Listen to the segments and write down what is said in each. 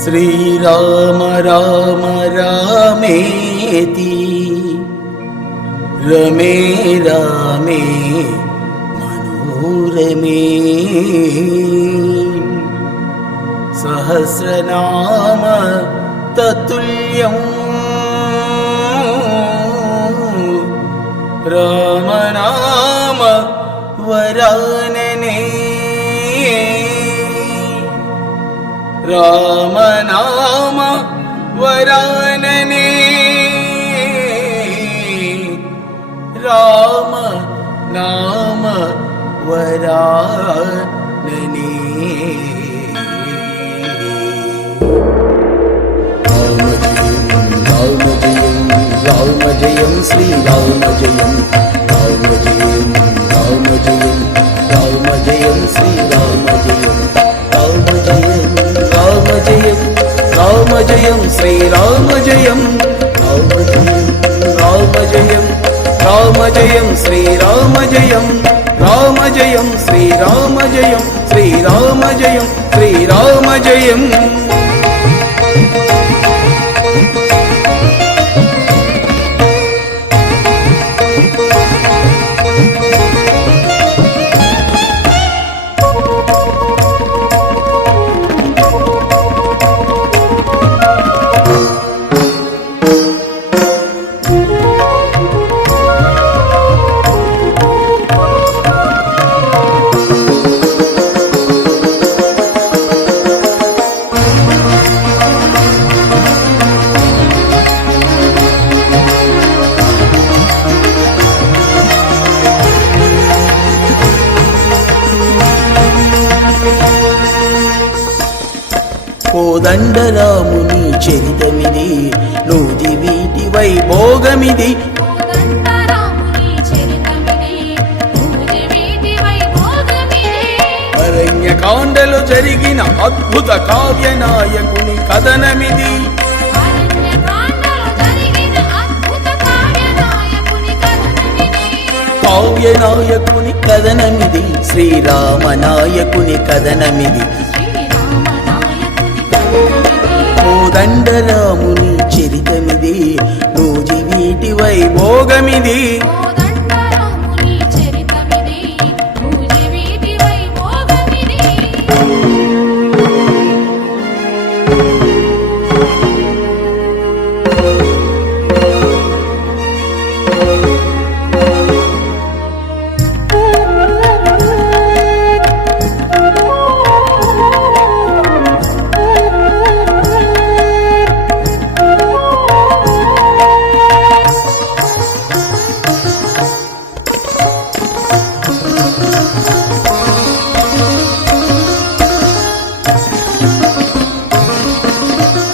శ్రీరామ రామ రామేతి రమే రామే మనోరమే సహస్రనామ తతుల్యం రామనామ వరాననే రామనామ వరాననే రామ నామ వరాననే రామ జయం శ్రీరామ జయం రామ జయం రామ జయం రామ జయం శ్రీరామ జయం రామ జయం రామ జయం రామ జయం శ్రీరామ జయం రామ జయం రామ జయం రామ జయం శ్రీరామ జయం రామ జయం శ్రీరామ జయం శ్రీరామ జయం శ్రీరామ జయం కోదండరాముని చరితమిది నూది వీటి వైభోగమిది అరణ్యకాండలో జరిగిన అద్భుత కావ్య నాయకుని కథనమిది కావ్య నాయకుని కథనమిది శ్రీరామ నాయకుని కథనమిది కోదండరాముని చరితమిది నూజి వీటి వైభోగమిది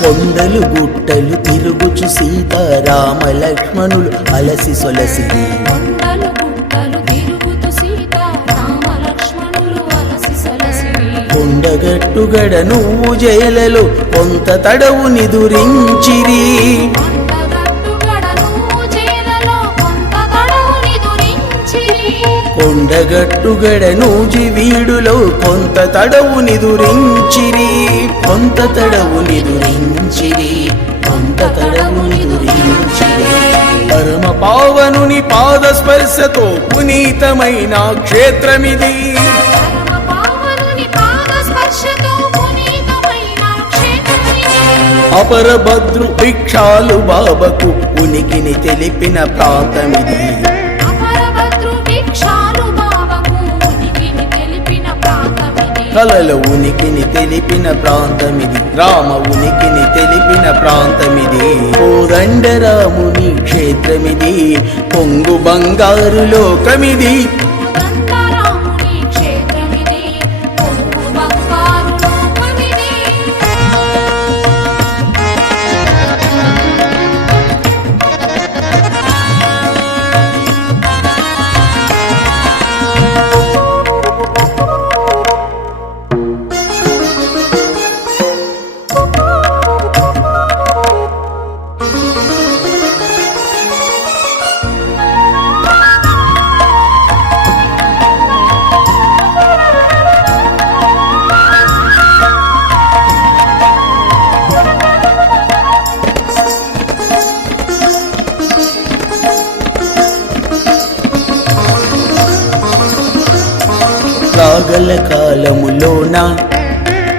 కొండలు గుట్టలు తిరుగుచు సీతారామ లక్ష్మణులు అలసి సొలసి కొండగట్టుగడ నువ్వు జయలలో కొంత తడవు నిదురించిరి కొండగట్టుగడ నూజి వీడులో కొంత తడవు నిదురించిరి కొంత తడవు నిదురించిరి కొంత తడవు నిదురించిరి పరమ పావనుని పాద స్పర్శతో పునీతమైన క్షేత్రమిది అపరభద్రు భిక్షాలు బాబకు ఉనికిని తెలిపిన ప్రాంతమిది కలల ఉనికిని తెలిపిన ప్రాంతమిది రామ ఉనికిని తెలిపిన ప్రాంతమిది కోదండరాముని క్షేత్రమిది పొంగు బంగారు లోకమిది కాగల కాలములోన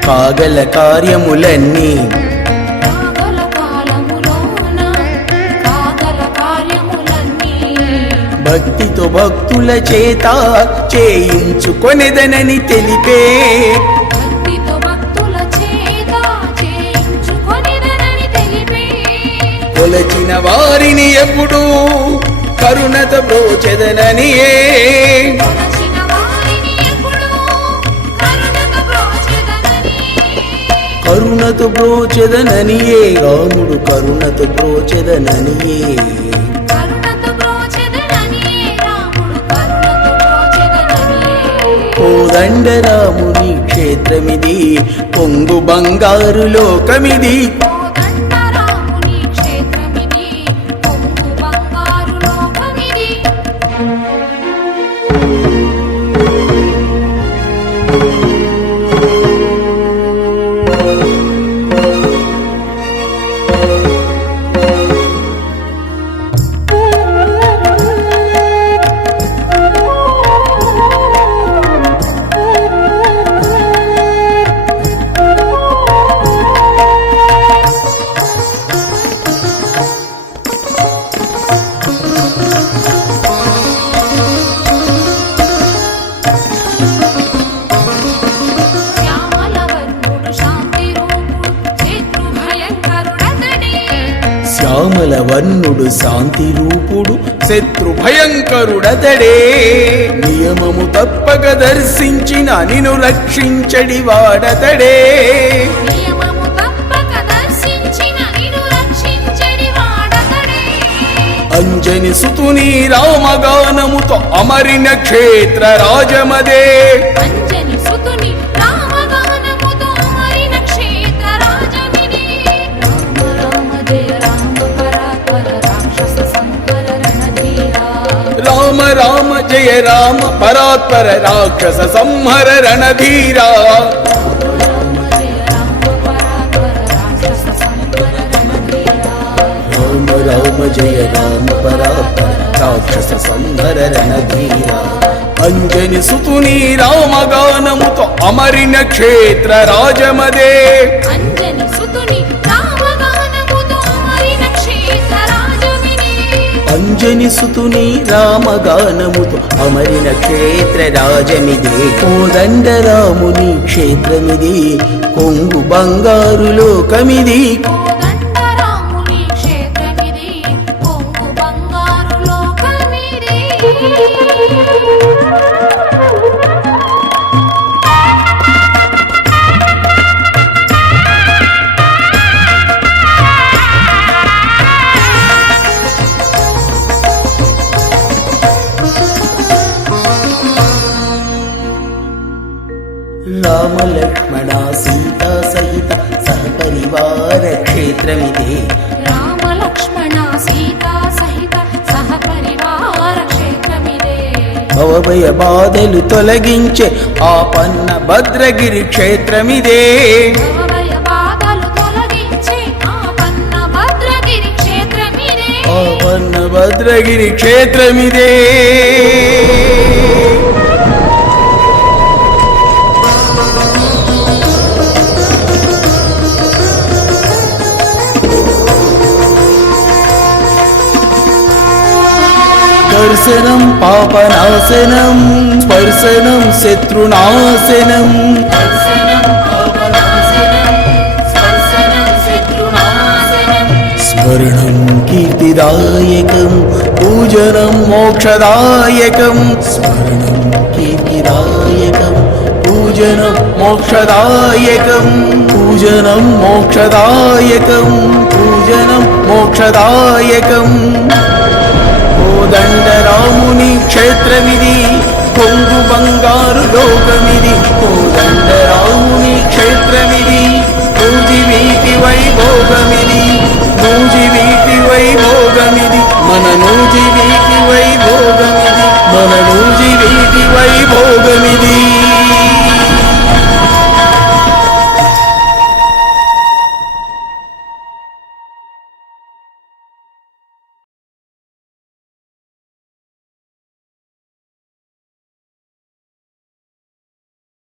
కాగల కార్యములన్నీ భక్తితో భక్తుల చేత చేయించుకొనెదనని తెలిపే కొలచిన వారిని ఎప్పుడు కరుణత బ్రోచెదననియే కరుణతో బ్రోచెదననియే రాముడు కరుణతో బ్రోచెదననియే కోదండరాముని క్షేత్రమిది పొంగు బంగారు లోకమిది శ్యామల వర్ణుడు శాంతి రూపుడు శత్రు భయంకరుడతడే నియమము తప్పక దర్శించిన నిన్ను రక్షించడి వాడతడే అంజని సుతుని రామగానముతో అమరిన క్షేత్ర రాజమదే రామ రామ జయ రామ పరాత్పర రాక్షస సంహర రణధీరా రామ రామ జయ రామ పరాత్పర రాక్షస సంహర రణధీరా అంజని సుతుని రామగానముతో అమరిన క్షేత్ర రాజమదే అంజని సుతుని రామగానముతో అమరిన క్షేత్ర రాజమిదే కోదండరాముని క్షేత్రమిది కొంగు బంగారు లోకమిది రామ లక్ష్మణ సీతా సహిత సహపరివార క్షేత్రమిదే రామ లక్ష్మణ సీతా సహిత సహపరివార క్షేత్రమిదే భవభయ బాధలు తొలగించే ఆపన్న భద్రగిరి క్షేత్రమిదే భవభయ బాధలు తొలగించే ఆపన్న భద్రగిరి క్షేత్రమిదే ఆపన్న భద్రగిరి క్షేత్రమిదే దర్శనం పాపనాశనం స్పర్శనం శత్రునాశనం స్మరణం కీర్తిదాయకం పూజనం మోక్షదాయకం స్మరణం కీర్తిదాయకం పూజనం మోక్షదాయకం పూజనం మోక్షదాయకం పూజనం మోక్షదాయకం కోదండరాముని క్షేత్రమిది కొంగు బంగారు లోకమిది కోదండరాముని క్షేత్రమిది పూజి వీటి వైభోగమిది